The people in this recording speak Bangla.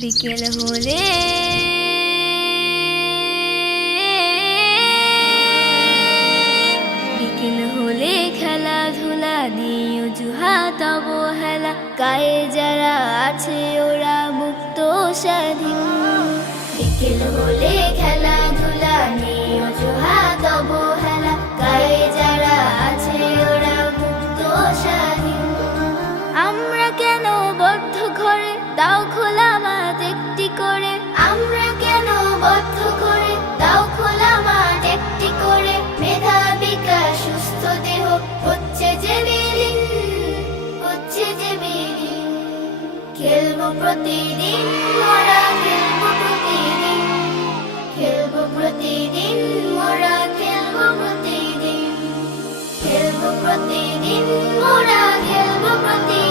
বিকেল হলে খেলাধুলা দিয়ে অজুহাত অবহেলা, গায়ে যারা আছে ওরা মুক্ত স্বাধীন। বিকেল হলে খেলাধুলা নিয়ে অজুহাত অবহেলা, গায়ে যারা আছে ওরা মুক্ত স্বাধীন। আমরা কেন বদ্ধ ঘরে, দাও খোলা মাঠ একটি করে। আমরা কেন বদ্ধ ঘরে, দাও খোলা মাঠ একটি করে। মেধা বিকাশ সুস্থ দেহ হচ্ছে যে বিলীন, হচ্ছে যে বিলীন। খেলবো প্রতিদিন মোরা, খেলবো প্রতিদিন, খেলবো প্রতিদিন মোরা, খেলবো প্রতিদিন, খেলবো প্রতিদিন মোরা, খেলবো প্রতিদিন।